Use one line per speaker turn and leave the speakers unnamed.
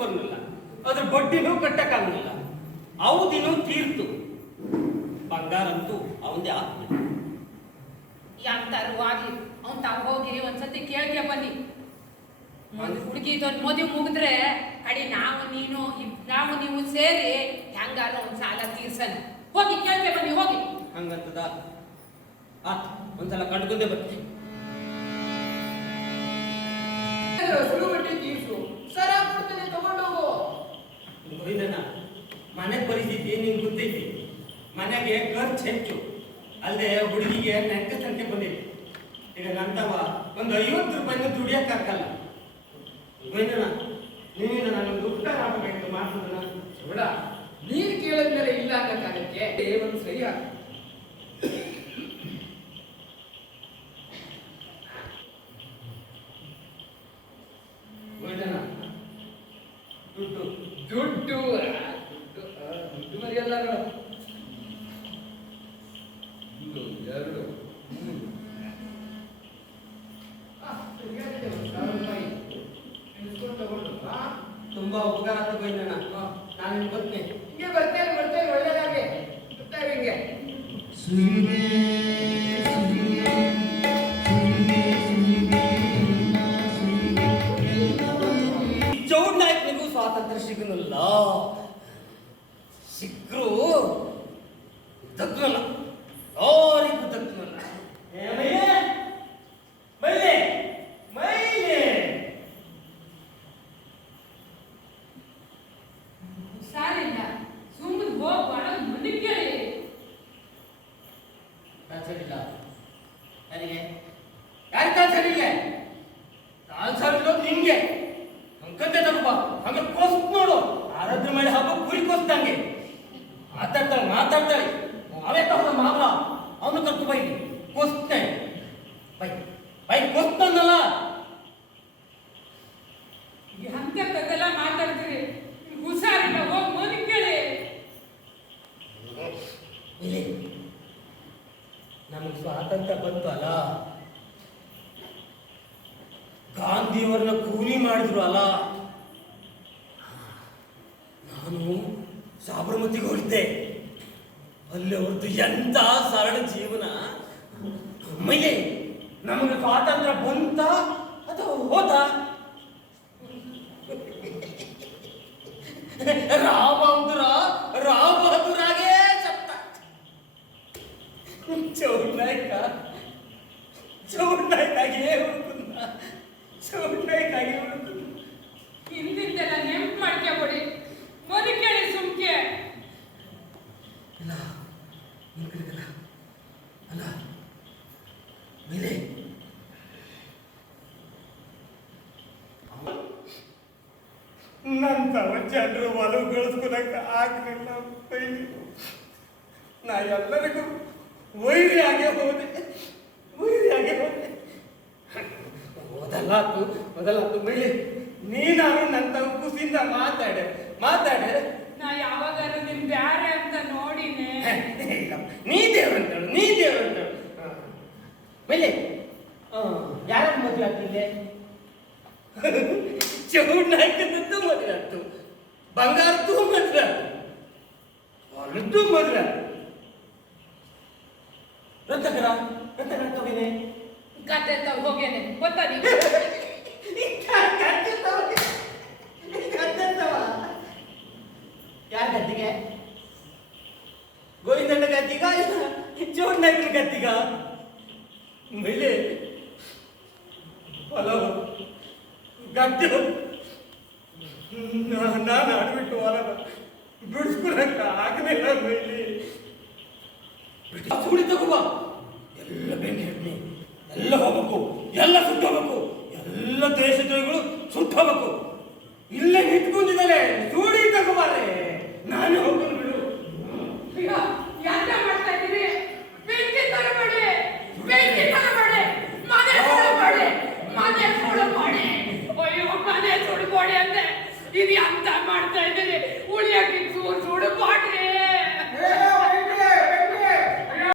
ಬರ್ಲಿಲ್ಲ ಅದ್ರ ಬಡ್ಡಿನೂ ಕಟ್ಟಕ್ಕಾಗಲಿಲ್ಲ. ಅವಧಿನೂ ತೀರ್ತು. ಬಂಗಾರಂತೂ ಅವಂದೇ ಆತ್ಮ.
ಎಂತಾರು ಆಗ್ಲಿ ಅವನ್ ತಾವ್ ಹೋಗಿ ಒಂದ್ಸತಿ ಕೇಳ್ಕೆ ಬನ್ನಿ. ಹುಡುಗಿದೊಂದು ಮದುವೆ ಮುಗಿದ್ರೆ ಕಡಿ ನಾವು ನೀನು ನಾವು ನೀವು ಸೇರಿ ಹೆಂಗಾರ ಒಂದ್ ಸಾಲ ತೀರ್ಸನ್. ಹೋಗಿ ಕೇಳ್ಕೆ ಬನ್ನಿ ಹೋಗಿ.
ಹಂಗಂತದ ಆತ್ ಒಂದ್ಸಲ ಕಂಡ್ಕೊಂಡೇ ಬರ್ತೀನಿ
ಸುಳು ಬಡ್ಡಿ ತೀರ್ಸು ಸರ ಕೊಡ್ತೇನೆ ತಗೊಂಡು ಹೋಗು
ಗೋವಿಂದಣ್ಣ ಮನೆ ಪರಿಸ್ಥಿತಿ ನಿಂಗೆ ಗೊತ್ತೈತಿ? ಮನೆಗೆ ಖರ್ಚು ಹೆಚ್ಚು. ಅಲ್ಲದೆ ಹುಡುಗಿಗೆ ನೆಂಟ ಸಂಖ್ಯೆ ಬಂದೈತಿ. ಈಗ ನಂತವ ಒಂದು ಐವತ್ತು ರೂಪಾಯಿನ ದುಡಿಯಕ್ಕಾಗಲ್ಲ ಗೋವಿಂದಣ್ಣ ನೀನ ನಾನು ಉಪಕಾರ ಮಾಡಬೇಕು ಮಾಡ್ತದ
ನೋಡ, ನೀನು ಕೇಳಿದ್ಮೇಲೆ ಇಲ್ಲ ಅನ್ನೋ ಕಾರಣಕ್ಕೆ ಒಂದು ಸರಿ ಹಾಕು.
ಗೋವಿಂದಣ್ಣ
ದುಡ್ಡು ದುಡ್ಡು ದುಡ್ಡು ಒಂದು ಎರಡು ಮೂರು.
ತುಂಬಾ ಉಪಕಾರ ಗೋವಿಂದಣ್ಣ ನಾನು ಬರ್ತೀನಿ ಸಿಕ್ಕರು ತಗ್ನಲ್ಲ ಕೋಸ್ತೆ. ಬೈ ಬೈ ಕೋಸ್ತಂದಲ್ಲ
ಎಂತೆಲ್ಲ ಮಾತಾಡ್ತೀರಿ. ಹುಷಾರಿಲ್ಲ ಹೋಗಿ ಮೋದಿ ಕೇಳಿ.
ಇಲ್ಲಿ. ನಮಗೆ ಸ್ವಾತಂತ್ರ್ಯ ಬಂತು ಅಲ್ಲ. ಗಾಂಧಿಯವ್ರನ್ನ ಕೂಲಿ ಮಾಡಿದ್ರು ಅಲ್ಲ. ನಾನು ಸಾಬರಮತಿಗೆ ಹೊರಟೆ ಅಲ್ಲಿ ಅವ್ರದ್ದು ಎಂಥ ಸರಳ ಜೀವನ. ಮೇಲೆ, ನಮಗೆ ಸ್ವಾತಂತ್ರ್ಯ ಬಂತ ಅಥವಾ ಹೋತ? ರಾಮ ಬಹದ್ದೂರ ರಾಮ ಬಹದ್ದೂರಾಗೇ ಸತ್ತ. ಚೌಡ್ ನಾಯಕ ಚೌಡ್ ನಾಯಕಾಗಿ ಹುಡುಕುಂದ ಚೌಡ್ ನಾಯಕಾಗಿ ಹುಡುಕುಂದ
ಹಿಂದಿಂದೆಲ್ಲ ನೆನ್ಪು ಮಾಡ್ಕೊಬಿಡಿ ಮನೆ ಕೇಳಿ ಸುಮ್ಕೆ
ಇಲ್ಲ ನಿನ್ ಕಡೆಗಲ್ಲ ಅಲ್ಲ ಮೇಲೆ ನಂತವ ಜನರು ಒಲವು ಗಳಿಸ್ಕೊಳಕ್ಕೆ ಆಗಲಿಲ್ಲ ಪೈಲಿ. ನಾ ಎಲ್ಲರಿಗೂ ವೈರಿಯಾಗೆ ಹೋದೆ. ವೈರಿಯಾಗೆ ಹೋದೆ. ಮೊದಲಾತು ಮೊದಲಾತು ಬಿಡಿ ನೀನಾರು ನನ್ನ ಖುಷಿಯಿಂದ ಮಾತಾಡೆ ಮಾತಾಡೆ.
ನಾ ಯಾವಾಗಾರು ನಿನ್ ಬ್ಯಾರೆ ಅಂತ ನೋಡಿನೇ.
ಇಲ್ಲ, ನೀ ದೇವ್ರಂತಳು ನೀ ದೇವ್ರಂತಳು ಬಿಡಿ ಯಾರ ಮದುವೆ ಆಗ್ತಿದೆ ಚೌಡ್ ನಾಯಕನದ್ದು ಮದುವೆ ಆಯ್ತು. ಬಂಗಾರದ್ದು ಮದುವೆ ಆಯ್ತು. ಹೊರದ್ದು ಮದುವೆ ಆಯ್ತು. ರಥಕರ ರಥಕರ ತಗೋನೆ
ಗದ್ದೆ ತಾವ್ ಹೋಗೇನೆ. ಗೊತ್ತಾ ನೀವು
ಯಾರ ಗದ್ದಿಗೆ? ಗೋವಿಂದಣ್ಣ ಗದ್ದಿಗ? ಚೌಡ್ ನಾಯಕನ ಗದ್ದಿಗ? ಮೇಲೆ. ಹೊಲ. ಗಟ್ಟಿ ನಾನು ಅಡ್ಬಿಟ್ಟು ಹೋಗಲ್ಲ ಬಿಡಿಸ್ಕೊಳಕ್ಕೆ ಆಗಲೇ ಇಲ್ಲ ಇಲ್ಲಿ. ಸುಳಿ ತಗೋಬ ಎಲ್ಲ ಬೆಣ್ಣೆ ಎಣ್ಣೆ ಎಲ್ಲ ಹೋಗ್ಬೇಕು, ಎಲ್ಲ ಸುಟ್ಟೋಗ್ಬೇಕು, ಎಲ್ಲ ದೇಶದ್ರೋಹಿಗಳು ಸುಟ್ಟೋಗ್ಬೇಕು. ಇಲ್ಲೇ ನಿಂತ್ಕೊಂಡಿದ್ದಾರೆ ಚೂಡಿ ತಗೋಬಾರೆ ನಾನೇ ಹೋಗ್ಬೇಕು.
ಇದು ಅಂತ ಮಾಡ್ತಾ ಇದ್ದೀರಿ. ಉಳಿಯಕ್ಕೆ ಸುಡು ಚೂಡು ಮಾಡಿ